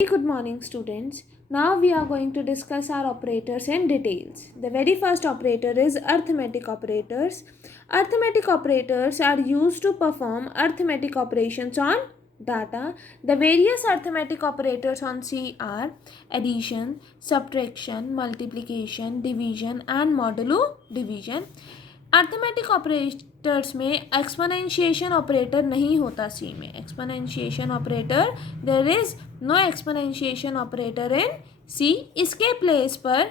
Good morning, students. Now we are going to discuss our operators in details. The very first operator is arithmetic operators. Arithmetic operators are used to perform arithmetic operations on data. The various arithmetic operators on C are addition, subtraction, multiplication, division and modulo division. Arithmetic operators में exponentiation operator नहीं होता C में. Exponentiation operator there is no exponentiation operator in C. इसके place पर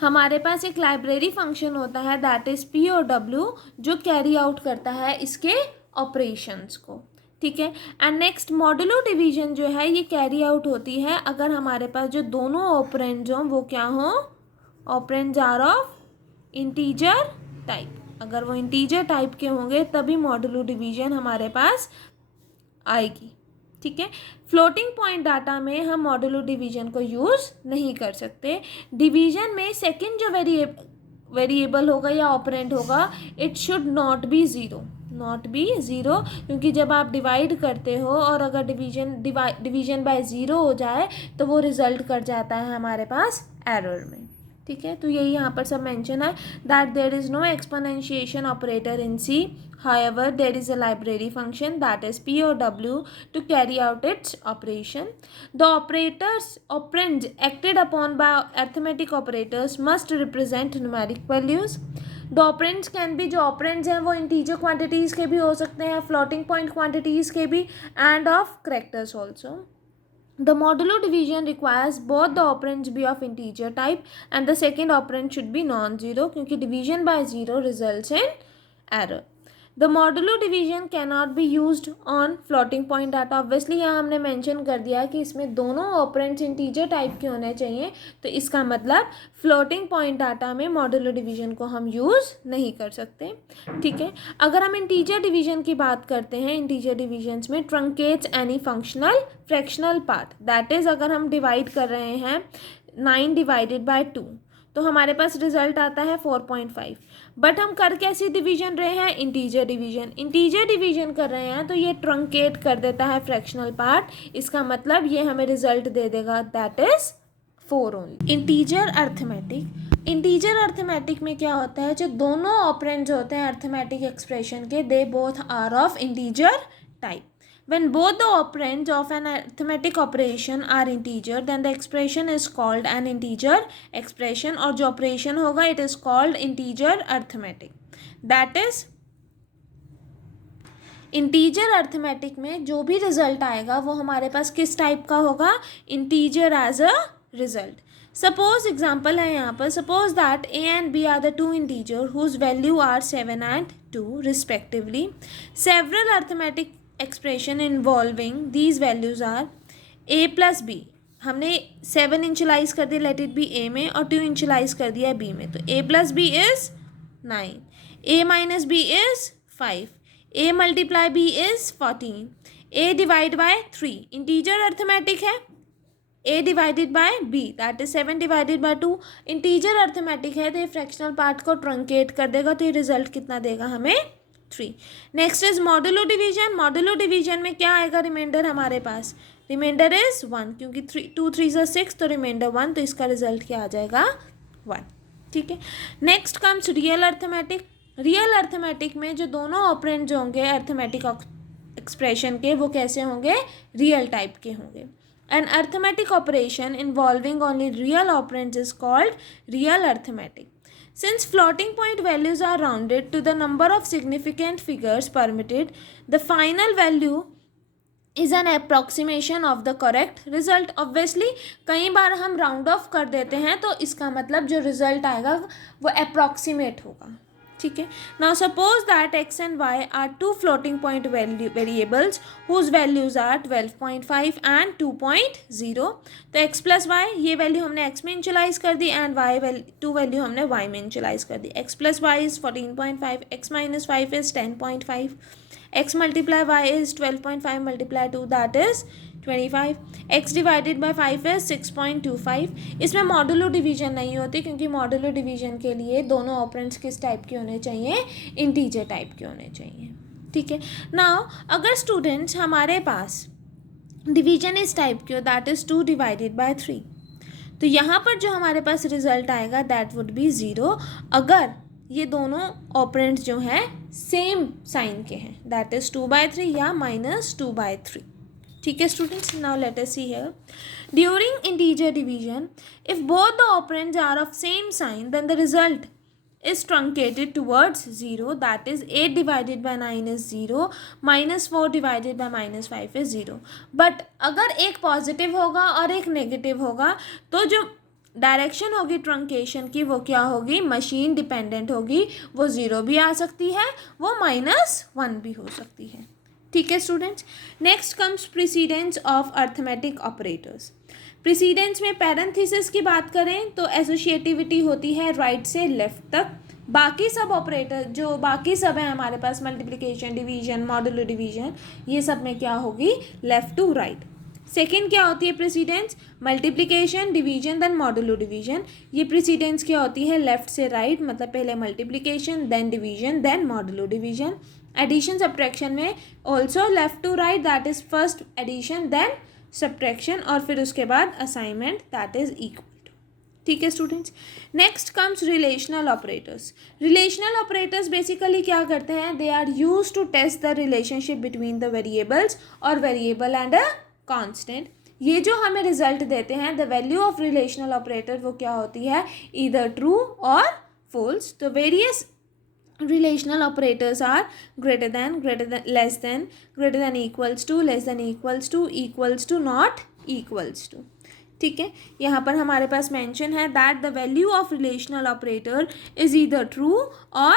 हमारे पास एक library function होता है दैट इज पी और डब्ल्यू जो कैरी आउट करता है इसके ऑपरेशंस को. ठीक है. एंड नेक्स्ट मॉडुलो डिवीजन जो है ये कैरी आउट होती है अगर हमारे पास जो दोनों ऑपरेंड्स हों वो क्या हों, operands are of integer type. अगर वो इंटीजर टाइप के होंगे तभी मॉडुलो डिवीजन हमारे पास आएगी. ठीक है. फ्लोटिंग पॉइंट डाटा में हम मॉडुलो डिवीजन को यूज़ नहीं कर सकते. डिवीजन में सेकंड जो वेरिएबल होगा या ऑपरेंड होगा it should not be zero, क्योंकि जब आप डिवाइड करते हो और अगर डिवीजन बाय ज़ीरो हो जाए तो वो रिजल्ट कर जाता है हमारे पास एरर में. ठीक है. तो यही यहाँ पर सब मेंशन है that there is no exponentiation operator in C. However, there is a library function that is P or W to carry out its operation. The operands acted upon by arithmetic operators must represent numeric values. The operands can be, जो operands हैं वो integer quantities के भी हो सकते हैं, floating point quantities के भी, and of characters also. The modulo division requires both the operands be of integer type and the second operand should be non-zero क्योंकि division by zero results in error. The modulo division cannot be used on floating point data. Obviously यहाँ हमने mention कर दिया कि इसमें दोनों operands integer type के होने चाहिए, तो इसका मतलब floating point data में modulo division को हम use नहीं कर सकते. ठीक है. अगर हम integer division की बात करते हैं, integer divisions में truncates any functional fractional part. That is अगर हम divide कर रहे हैं 9 divided by 2 तो हमारे पास रिजल्ट आता है 4.5. बट हम कर कैसी डिवीजन रहे हैं, इंटीजर डिवीजन कर रहे हैं तो ये ट्रंकेट कर देता है फ्रैक्शनल पार्ट. इसका मतलब ये हमें रिजल्ट दे देगा that is 4 only. Integer arithmetic में क्या होता है, जो दोनों ऑपरेंड्स होते हैं अर्थमेटिक एक्सप्रेशन के they both are of integer type. When both the operands of an arithmetic operation are integer, then the expression is called an integer expression और जो operation होगा it is called integer arithmetic. That is integer arithmetic में जो भी result आएगा वो हमारे पास किस टाइप का होगा, integer as a result. Suppose example है यहाँ पर, suppose that a and b are the two integer whose value are 7 and 2 respectively. Several arithmetic expression involving these values are a plus b. हमने 7 इंशलाइज कर दिया late it B a में और 2 इंशलाइज कर दिया b में, तो a plus B is 9, a minus B is 5, a multiply b is 14, a divide by 3. Integer arithmetic है, a divided by b that is 7 divided by 2. Integer arithmetic है तो ये फ्रैक्शनल पार्ट को ट्रंकेट कर देगा, तो ये रिजल्ट कितना देगा हमें 3. Next is modulo division. Modulo division में क्या आएगा, रिमाइंडर हमारे पास रिमाइंडर इज 1 क्योंकि 2 3 6 तो रिमाइंडर 1, तो इसका रिजल्ट क्या आ जाएगा 1. ठीक है. Next comes real arithmetic. Real arithmetic में जो दोनों ऑपरेंड्स होंगे अर्थमेटिक एक्सप्रेशन के वो कैसे होंगे, रियल टाइप के होंगे. An arithmetic operation involving only real operands is called real arithmetic. Since floating point values are rounded to the number of significant figures permitted, the final value is an approximation of the correct result. Obviously कई बार हम round of कर देते हैं तो इसका मतलब जो result आएगा वो अप्रॉक्सीमेट होगा. ठीक है. Now suppose that x and y are two floating point variables whose values are 12.5 and 2.0. तो x प्लस वाई ये वैल्यू हमने x में इनिशियलाइज कर दी एंड y टू वैल्यू हमने y में इनिशियलाइज कर दी. x plus Y is 14.5, x minus 5 is 10.5, x multiply y is 12.5 multiply 2 that is 25, x divided by 5 is 6.25. इसमें मॉडुलो डिवीजन नहीं होती क्योंकि मॉडुलो डिवीजन के लिए दोनों ऑपरेंड्स किस टाइप के होने चाहिए, इंटीजर टाइप के होने चाहिए. ठीक है. नाउ अगर स्टूडेंट्स हमारे पास डिवीजन इस टाइप की हो, दैट इज़ 2 डिवाइडेड बाय 3। तो यहाँ पर जो हमारे पास रिजल्ट आएगा दैट वुड बी 0 अगर ये दोनों ऑपरेंट्स जो हैं सेम साइन के हैं, दैट इज़ 2/3 या -2/3। ठीक है students, now let us see here during integer division if both the operands are of same sign then the result is truncated towards 0, that is 8 divided by 9 is 0, -4 divided by -5 is 0। But अगर एक positive होगा और एक negative होगा तो जो direction होगी truncation की वो क्या होगी, मशीन डिपेंडेंट होगी, वो 0 भी आ सकती है, वो -1 भी हो सकती है। ठीक है students, next comes precedence of arithmetic operators. Precedence में पैरेंथेसिस की बात करें तो एसोशिएटिविटी होती है राइट से लेफ्ट तक। बाकी सब ऑपरेटर जो बाकी सब हैं हमारे पास, मल्टीप्लिकेशन, डिवीजन, मॉडुलो डिवीजन, ये सब में क्या होगी, लेफ्ट टू राइट। सेकेंड क्या होती है precedence, multiplication, division, then modulo division. ये प्रेसिडेंस क्या होती है, लेफ्ट से राइट, मतलब पहले multiplication, then division, then modulo division. Addition subtraction में also left to right, that is first addition then subtraction और फिर उसके बाद assignment, that is equal to. ठीक है students, next comes relational operators. Relational operators basically क्या करते हैं, they are use to test the relationship between the variables और वेरिएबल एंड अ कांस्टेंट। ये जो हमें रिजल्ट देते हैं, the value of relational operator वो क्या होती है, ईदर ट्रू और फॉल्स। तो various relational operators are greater than, less than, greater than equals to, less than equals to, not equals to। ठीक है, यहाँ पर हमारे पास मेंशन है that the value of relational operator is either true और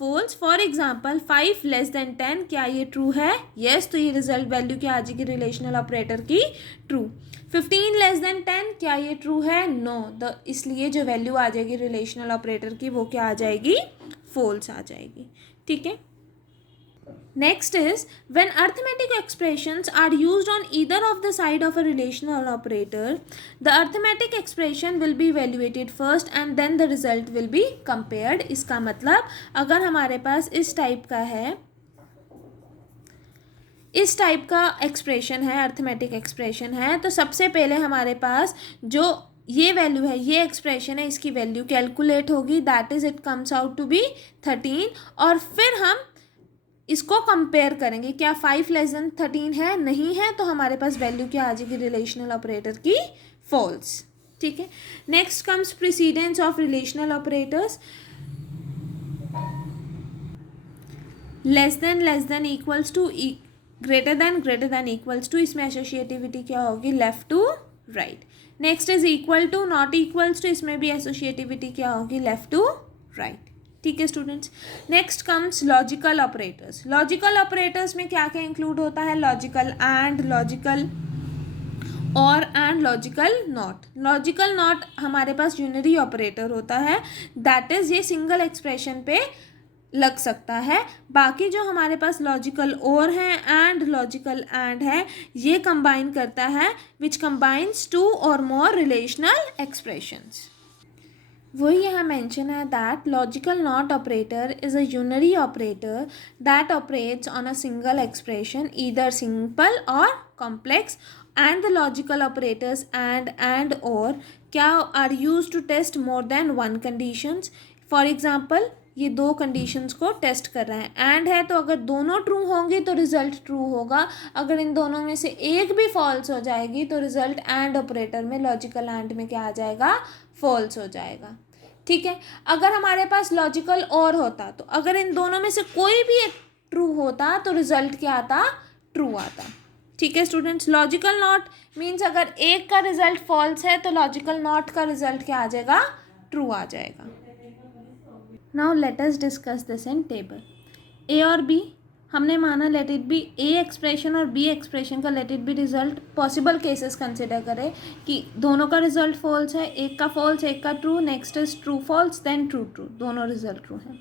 false. For example 5 less than 10, क्या ये ट्रू है, यस, तो ये रिजल्ट वैल्यू क्या आ जाएगी रिलेशनल ऑपरेटर की, ट्रू। 15 लेस देन 10, क्या ये ट्रू है, नो, द इसलिए जो वैल्यू आ जाएगी रिलेशनल ऑपरेटर की वो क्या आ जाएगी, फॉल्स आ जाएगी। ठीक है, next is when arithmetic expressions are used on either of the side of a relational operator the arithmetic expression will be evaluated first and then the result will be compared. इसका मतलब अगर हमारे पास इस type का है, इस type का expression है, अर्थमेटिक एक्सप्रेशन है, तो सबसे पहले हमारे पास जो ये वैल्यू है, ये एक्सप्रेशन है, इसकी वैल्यू कैलकुलेट होगी, that is it comes out to be 13 और फिर हम इसको कंपेयर करेंगे, क्या 5 लेस देन 13 है, नहीं है, तो हमारे पास वैल्यू क्या आ जाएगी रिलेशनल ऑपरेटर की, फॉल्स। ठीक है, next comes precedence of relational operators. Less than equals to, greater than equals to, इसमें एसोशिएटिविटी क्या होगी, left to right. Next is equal to, not equals to, इसमें भी एसोशिएटिविटी क्या होगी, लेफ्ट टू राइट। ठीक है students, next comes logical operators. Logical operators में क्या क्या इंक्लूड होता है, logical and, logical or and, logical not. Logical not हमारे पास यूनरी ऑपरेटर होता है, दैट इज ये सिंगल एक्सप्रेशन पे लग सकता है। बाकी जो हमारे पास लॉजिकल और है एंड लॉजिकल एंड है, ये कंबाइन करता है, विच कंबाइंस 2 और मोर रिलेशनल एक्सप्रेशंस। वही यहाँ मेंशन है that logical not operator is a unary operator that operates on a single expression either simple और complex and the logical operators and और क्या are use to test more than one conditions. For example ये 2 conditions को test कर रहे हैं, and है तो अगर दोनों ट्रू होंगी तो रिजल्ट ट्रू होगा, अगर इन दोनों में से एक भी फॉल्स हो जाएगी तो रिजल्ट एंड ऑपरेटर में, लॉजिकल एंड में क्या आ जाएगा, फॉल्स हो जाएगा। ठीक है, अगर हमारे पास लॉजिकल और होता तो अगर इन दोनों में से कोई भी एक ट्रू होता तो रिजल्ट क्या आता, ट्रू आता। ठीक है स्टूडेंट्स, लॉजिकल नॉट मीन्स अगर एक का रिजल्ट फॉल्स है तो लॉजिकल नॉट का रिजल्ट क्या आ जाएगा, ट्रू आ जाएगा। Now let us discuss this in table. A और बी हमने माना, let it be a expression और बी एक्सप्रेशन का let it be result possible cases consider करें कि दोनों का रिजल्ट फॉल्स है, एक का फॉल्स एक का true, next is true false then true true, दोनों रिजल्ट ट्रू हैं।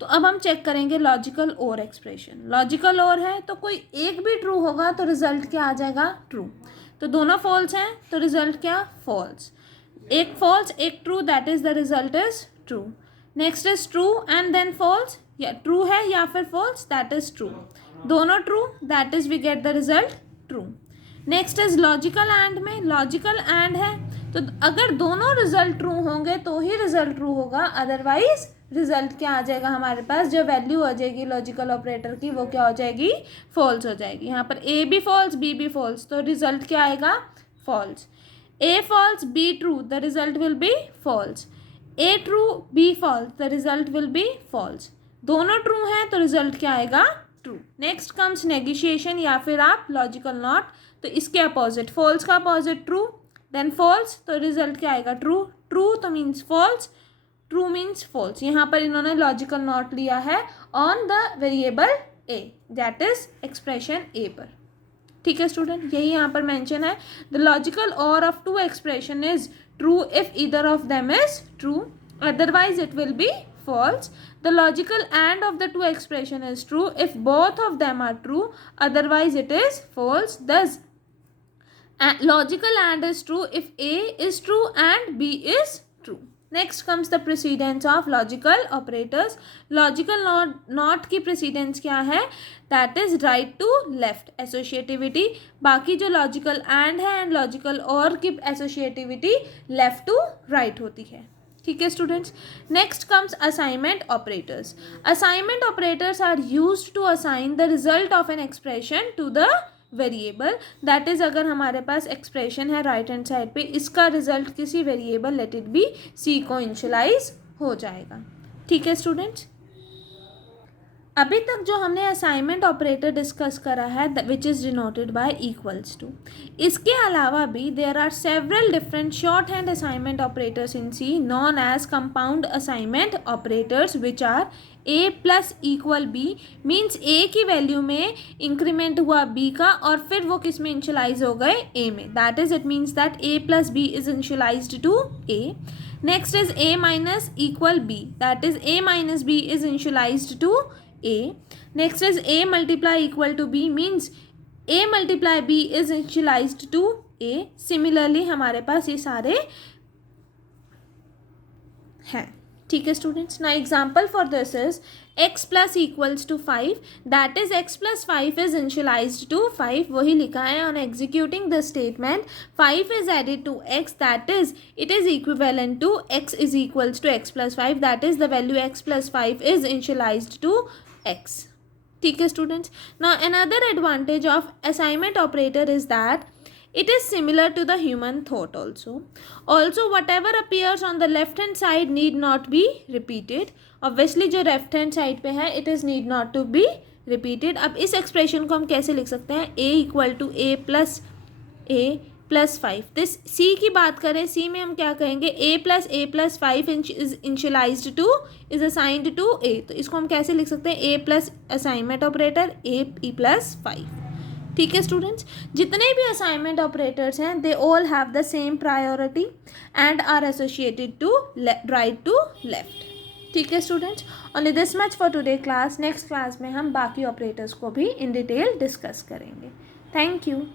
तो अब हम चेक करेंगे लॉजिकल और एक्सप्रेशन। लॉजिकल और है तो कोई एक भी ट्रू होगा तो रिजल्ट क्या आ जाएगा, ट्रू। तो दोनों फॉल्स हैं तो रिजल्ट क्या, फॉल्स। एक फॉल्स एक true, that is the result is true. Next is true and then false, या ट्रू है या फिर फॉल्स, दैट इज ट्रू। दोनों true, that is we get the result true. Next is logical and में, logical and है तो अगर दोनों रिजल्ट ट्रू होंगे तो ही रिजल्ट ट्रू होगा, अदरवाइज रिजल्ट क्या आ जाएगा हमारे पास, जो वैल्यू आ जाएगी लॉजिकल ऑपरेटर की वो क्या हो जाएगी, फॉल्स हो जाएगी। यहाँ पर ए भी फॉल्स बी भी फॉल्स, तो रिजल्ट क्या आएगा, false. A false B true, the result will be false. A true B false, the result will be false. दोनों ट्रू हैं तो रिजल्ट क्या आएगा, ट्रू। नेक्स्ट कम्स नेगोशिएशन या फिर आप लॉजिकल नॉट, तो इसके अपोजिट, फॉल्स का अपोजिट ट्रू, देन फॉल्स, तो रिजल्ट क्या आएगा, ट्रू। ट्रू तो means false, true means false. यहाँ पर इन्होंने लॉजिकल नॉट लिया है on the variable A, that is expression A पर। ठीक है स्टूडेंट, यही यहाँ पर मेंशन है, द लॉजिकल और of two expression is true if either of them is true, otherwise it will be false. The logical and of the two expression is true if both of them are true, otherwise it is false. Thus logical and is true if A is true and B is true. Next comes the precedence of logical operators. Logical not की precedence क्या है, that is right to left associativity. बाकी जो logical and है and logical और की associativity left to right होती है। ठीक है students. Next comes assignment operators. Assignment operators are used to assign the result of an expression to the variable, that is अगर हमारे पास एक्सप्रेशन है राइट हैंड साइड पे, इसका रिजल्ट किसी variable let it be C को initialize हो जाएगा। ठीक है स्टूडेंट्स, अभी तक जो हमने असाइनमेंट ऑपरेटर डिस्कस करा है which is denoted by equals to, इसके अलावा भी there are several different short hand assignment operators in C known as compound assignment operators which are A plus equal B, means A की value में increment हुआ B का और फिर वो किस में इनिशियलाइज हो गए, ए में, that is it means that A plus B is initialized to A. Next is A minus equal B, that is A minus B is initialized to A. Next is A multiply equal to B, means A multiply B is initialized to A. Similarly हमारे पास ये सारे हैं। ठीक है students, ना example for this is x plus equals to 5, that is x plus 5 is initialized to 5, वही लिखा है on executing the statement 5 is added to x, that is it is equivalent to x is equals to x plus 5, that is the value x plus 5 is initialized to x. ठीक है students, now another advantage of assignment operator is that it is similar to the human thought also whatever appears on the left hand side need not be repeated. obviously जो left hand side पे है it is need not to be repeated. अब इस expression को हम कैसे लिख सकते हैं, a equal to a plus 5, this C की बात करें, सी में हम क्या कहेंगे, a plus 5 is initialized to is assigned to a, तो इसको हम कैसे लिख सकते हैं, a plus assignment operator a plus 5। ठीक है स्टूडेंट्स, जितने भी असाइनमेंट ऑपरेटर्स हैं they all have the same priority and are associated to right to left. ठीक है students, only this much for today class. Next class में हम बाकी ऑपरेटर्स को भी इन डिटेल डिस्कस करेंगे। Thank you.